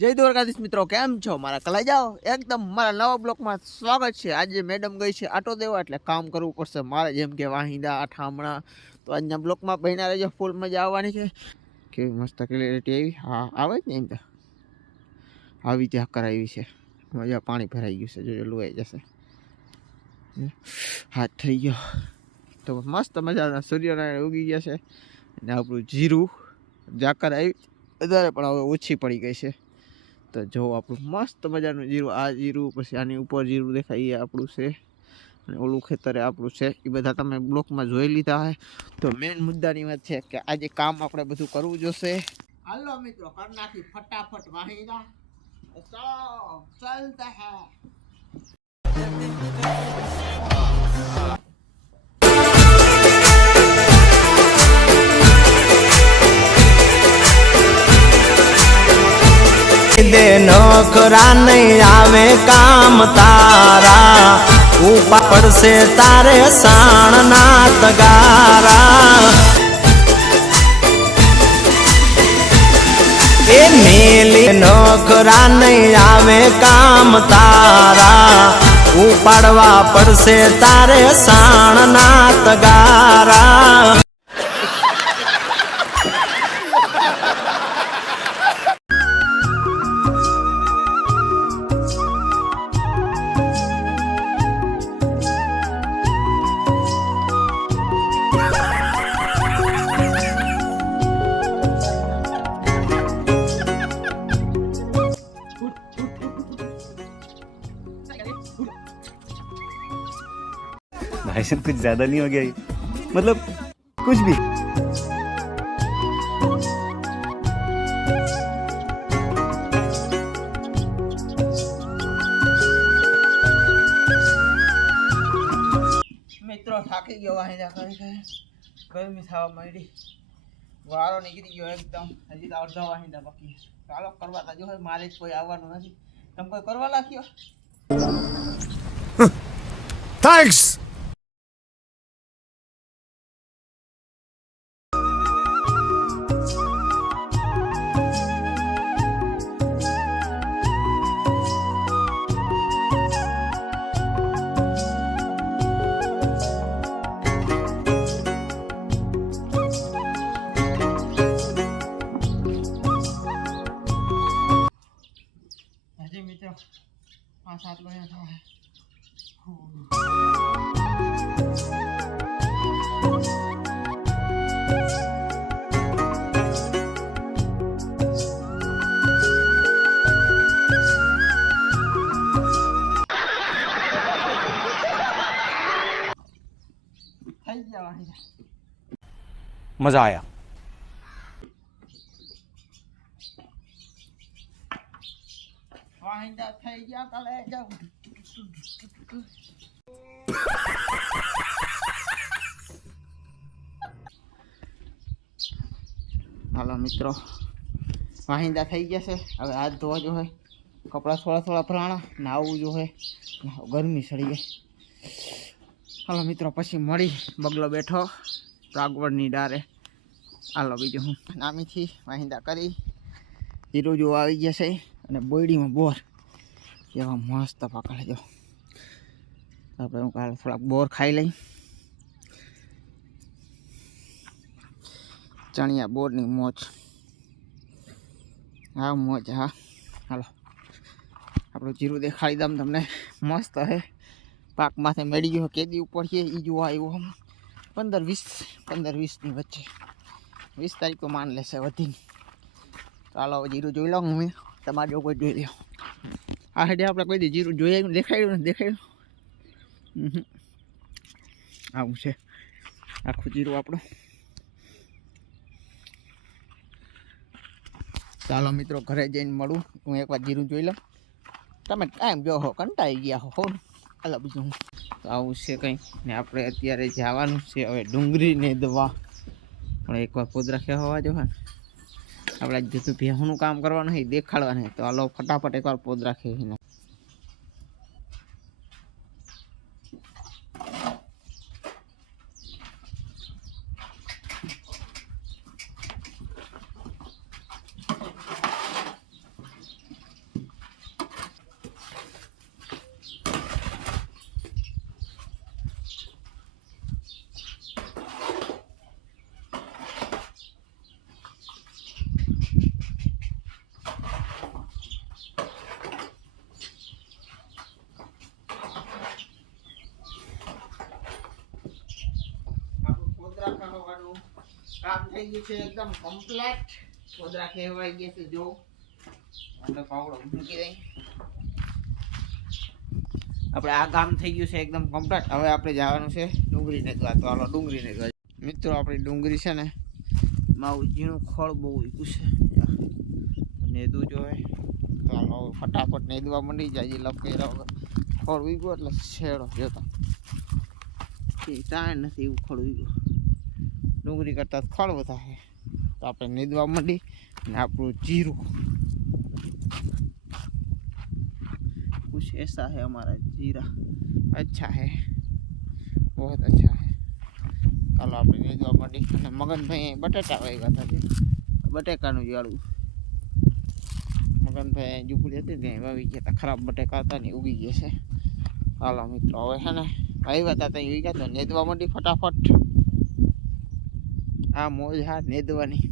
जय द्वारकाधीश मित्रों, केम छो? मारा कलाई जाओ एकदम मारा नवा ब्लॉक में स्वागत है। आज मैडम गई है आटो देवा एटले काम करवू पड़शे मारे, जेम के वाहिंदा ठामणा। तो आज ब्लॉक में बहीना रहो, फूल मजा आववानी छे। केवी मस्त क्लियरिटी आई। हाँ आवे ज ने एम तो आवी त्या करावी छे। मजा पानी भराई गयुं छे, जो लुआई जशे। हाथ थई गयो तो मस्त मजाना सूर्यनारायण उगी गया छे। ने आपणुं जीरू जाकर आई वधारे पण हवे ओછી पड़ी गई छे। तो जो आप मस्त मजा जीरू आ जीरू पछी आनी ऊपर जीरू देखाय ए आपणुं छे अने ओलुं खेतरे आपणुं छे। ए बधा तमे ब्लॉक में जोई लीधा है। तो मेन मुद्दानी वात छे के आजे काम आपणे बधुं करवुं जोईशे। हालो मित्रों, कर नाखी फटाफट वाहिदा। चलो चलते हैं। दे नौकरा नहीं आवे काम तारा, ऊपर से तारे साण ना तगारा। ए मेली नौकरा नहीं आवे काम तारा, उपाड़वा पर से तारे साण ना तगारा। भाई साहब कुछ ज्यादा नहीं हो गया ये? मतलब कुछ भी। मित्रों थाकी गयो वाहिदा करी गर्मी थवा मळी, वारो निकળી गयो एकदम। हजी तो अर्धा वाहिदा बाकी चालो करवा ता जो है। मारे कोई आवવાનું નથી, તમ કોઈ કરવા લાગ્યો? थैंक्स। हजी मित्रों 5-7 महीना थवा है। मजा आया। वाहिदा થઈ ગયા કાલે જાવ। હાલો મિત્રો, વાહિંદા થઈ ગયા છે। હવે હાથ ધોવા જો है, कपड़ा थोड़ा थोड़ा भराणा, नावू जो है, गर्मी सड़ी गई। हालो मित्रों, पछी मળી। बगलो बैठो प्रागवड़नी डारे। हालो बीजू हूँ नामी थी वाहिंदा करी। जीरू जो आई गया है अने बोयडी में बोर केवा मस्त पकड़े जो। आप थोड़ा बोर खाई लई। चणिया बोर नी मोज। हाँ मोज। हाँ हालो आप जीरू देखाड़ी दम तमने मस्त है। पाक माथे मेड़ी गयो केदी ऊपर है ई जो आयो हम 15-20 नी वच्चे 20 तारीख तो मान लेसे वधी। चालो जीरू जोई लो। मैं तमारे जो कोई जोई लो। आ हेडे आपणे कोई दी जीरू जोई देखाड्યું ने देखाड्યું। आવું છે આખું જીરું આપણું। ચાલો મિત્રો ઘરે જઈને મળું। હું એકવાર જીરું જોઈ લઉં। તમે કાયમ જો હો કંટાઈ ગયા હો। હાલો બીજું તો આવું છે કંઈ ને આપણે અત્યારે જવાનું છે હવે ડુંગળી ને દવા। પણ એકવાર પોદરા ખેવા જો ને આપણે જેટલું ભેહુંનું કામ કરવાનું છે દેખાડવાનું છે। તો હાલો ફટાફટ એકવાર પોદરા ખેવીને। થઈ ગયું છે એકદમ કમ્પ્લીટ. કોદરા કહેવાય ગયા છે. જો આપણે પાવડો મૂકી દઈએ. આપણે આ કામ થઈ ગયું છે એકદમ કમ્પ્લીટ. હવે આપણે જવાનું છે ડુંગળી નેદવા. તો હાલો ડુંગળી નેદવા. મિત્રો આપણી ડુંગળી છે ને મારું ઝીણું ખળ બહુ ઉગ્યું છે. નેદવું જોઈએ તો હાલો ફટાફટ નેદવા માંડી જાય. લપકેરા વગર ખળ ઉગ્યું એટલે છેડો જોતા ચાય નથી એવું ખળ ઉગ્યું. ડુંગળી કરતાં ખળ વધારે. તો આપણે નેદવા માંડી અને આપણું જીરું कुछ ऐसा है हमारा जीरा अच्छा है बहुत अच्छा है. ચાલો આપણે નેદવા માંડી. અને મગનભાઈ બટાટા વાવ્યા હતા. બટેકાનું જાળવું મગનભાઈ ઝૂંપડી હતી ને વાવી ગયા હતા. ખરાબ બટેકા હતા ને ઉગી ગયા છે. હાલો મિત્રો હવે છે ને વાવ્યા હતા ત્યાં ઉગી ગયા તો નેદવા માંડી ફટાફટ. આ મોજ હા નેદવાની.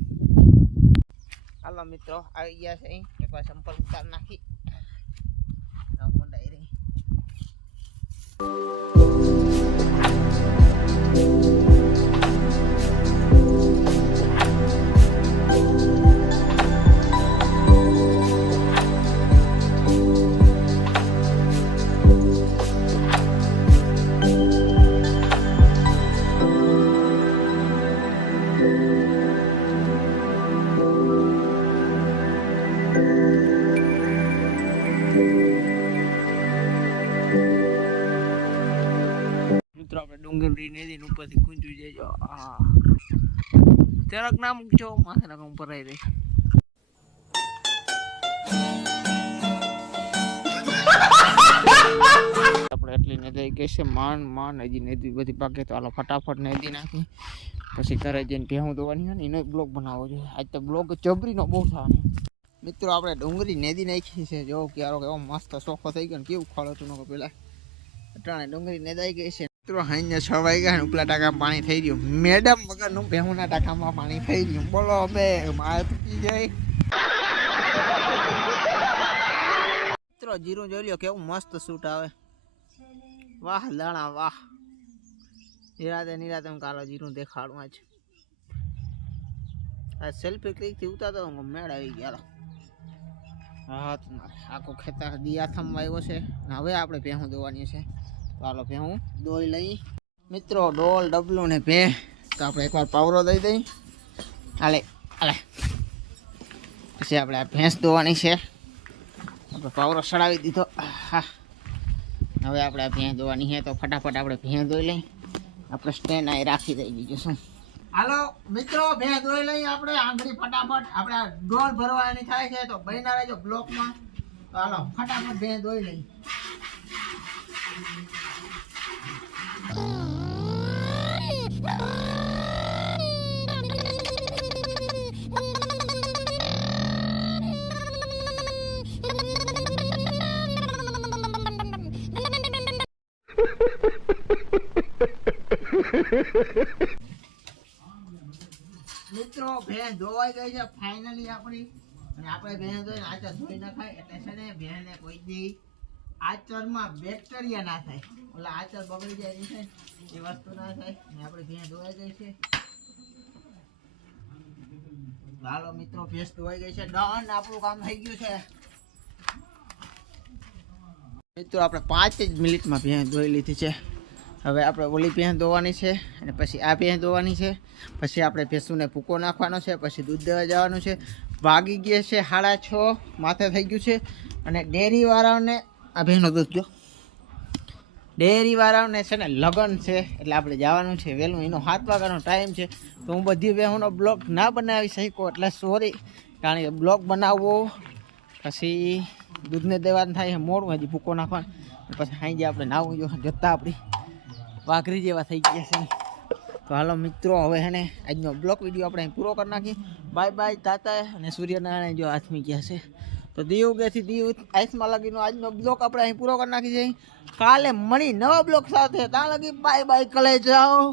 હાલો મિત્રો આવી ગયા છે અહીં. એકવાર સંપર્ક ઉતાર નાખી મંડાઈ રહી. મિત્રો આપણે ડુંગળી નદી ઉપરથી કૂંચું જઈજો. હા જરાક ના મૂકજો માથે નાખ ઉપર રહી રહી. આપણે એટલી નદી ગઈ છે માંડ હજી નદી બધી પાકે. તો હાલો ફટાફટ નદી નાખી પછી ઘરે જઈને ભેહું ધોવાની હોય ને એનો બ્લોગ બનાવવો જોઈએ. આજ તો બ્લોગ જબરીનો બહુ થવાનો. મિત્રો આપણે ડુંગળી નદી નાખી છે. જો ક્યારો કેવો મસ્ત ચોખ્ખો થઈ ગયો ને કેવું ખળ હતું નકો પેલા. અટાણે ડુંગળી નેદાઈ ગઈ છે. મિત્રો હાઈને 6 વાગ્યા ઉપલા ટાંકા પાણી થઈ ગયું. મેડમ વગરનું ભેહુંના ટાંકામાં પાણી થઈ ગયું. બોલો બે મારે તૂટી જાય. મિત્રો જીરું જોઈ લ્યો કેવું મસ્ત શૂટ આવે. વાહ લાણા વાહ. નિરાતે હું કાલો જીરું દેખાડું. આજ સેલ્ફી ક્લિકથી ઉતારતો મેળ આવી ગયા. હા આખો ખેતર દિયાથમ આવ્યો છે. હવે આપણે ભેહું દોવાની છે. તો હાલો ભેહું દોઈ લઈ. મિત્રો ડોલ ડબલું ને ભે. તો આપણે એકવાર પાવરો દઈ દઈ. હાલે હાલે પછી આપણે આ ભેંસ દોવાની છે. આપણે પાવરો સડાવી દીધો. હા હવે આપણે આ ભેંસ દોવાની છે. તો ફટાફટ આપણે ભેંસ દોઈ લઈ. આપણે સ્ટેન્ડ અહીં રાખી દઈ. બીજું શું. હાલો મિત્રો ભેંસ દોઈ લઈ આપણે. આંગળી ફટાફટ આપણે ડોલ ભરવાની થાય છે. તો બહીના રહેજો બ્લોકમાં. તો હાલો ફટાફટ ભેંસ દોઈ લઈ. મિત્રો ભેંસ ધોવાઈ ગઈ છે ફાઇનલી આપણી. અને આપણે ભેંસ ધોઈને આચર ધોઈ નખાય એટલે છે ને ભેંસને કોઈ દી આચરમાં બેક્ટેરિયા ના થાય. ઓલા આચર બગડી જાય છે એ વસ્તુ ના થાય. અને આપણે ભેંસ ધોવાઈ ગઈ છે. હાલો મિત્રો ભેંસ ધોવાઈ ગઈ છે. ડન આપણું કામ થઈ ગયું છે. મિત્રો આપણે 5 જ મિનિટમાં ભેંસ ધોઈ લીધી છે. હવે આપણે ઓલી ભેંસ ધોવાની છે અને પછી આ ભેંસ ધોવાની છે. પછી આપણે ભેંસુને ભૂકો નાખવાનો છે. પછી દૂધ દેવા જવાનું છે. વાગી ગયા છે 6:30 માથે થઈ ગયું છે. અને ડેરીવાળાઓને આ ભેંસનો દૂધ જો. ડેરીવાળાઓને છે ને લગ્ન છે એટલે આપણે જવાનું છે વહેલું. એનો 7 વાગ્યાનો ટાઈમ છે. તો હું બધી ભેંસોનો બ્લોગ ના બનાવી શક્યો એટલે સોરી. કારણ કે બ્લોગ બનાવવો પછી દૂધને દેવાનું થાય મોડું. હજી ભૂકો નાખવાનું. પછી સાંજે આપણે નાવું જતા આપણી વાઘરી જેવા થઈ ગયા છે. તો હાલો મિત્રો હવે હે ને આજનો બ્લોગ વિડીયો આપણે પૂરો કરી નાખીએ. બાય બાય તાતા. અને સૂર્યનારાયણ જો હાથમી ગયા છે. તો દીવ ગેથી દીવ આઈસમાં લગીનો આજનો બ્લોગ આપણે અહીં પૂરો કરી નાખી છે. કાલે મળી નવા બ્લોગ સાથે. ત્યાં લગી બાય બાય કલે જાઓ.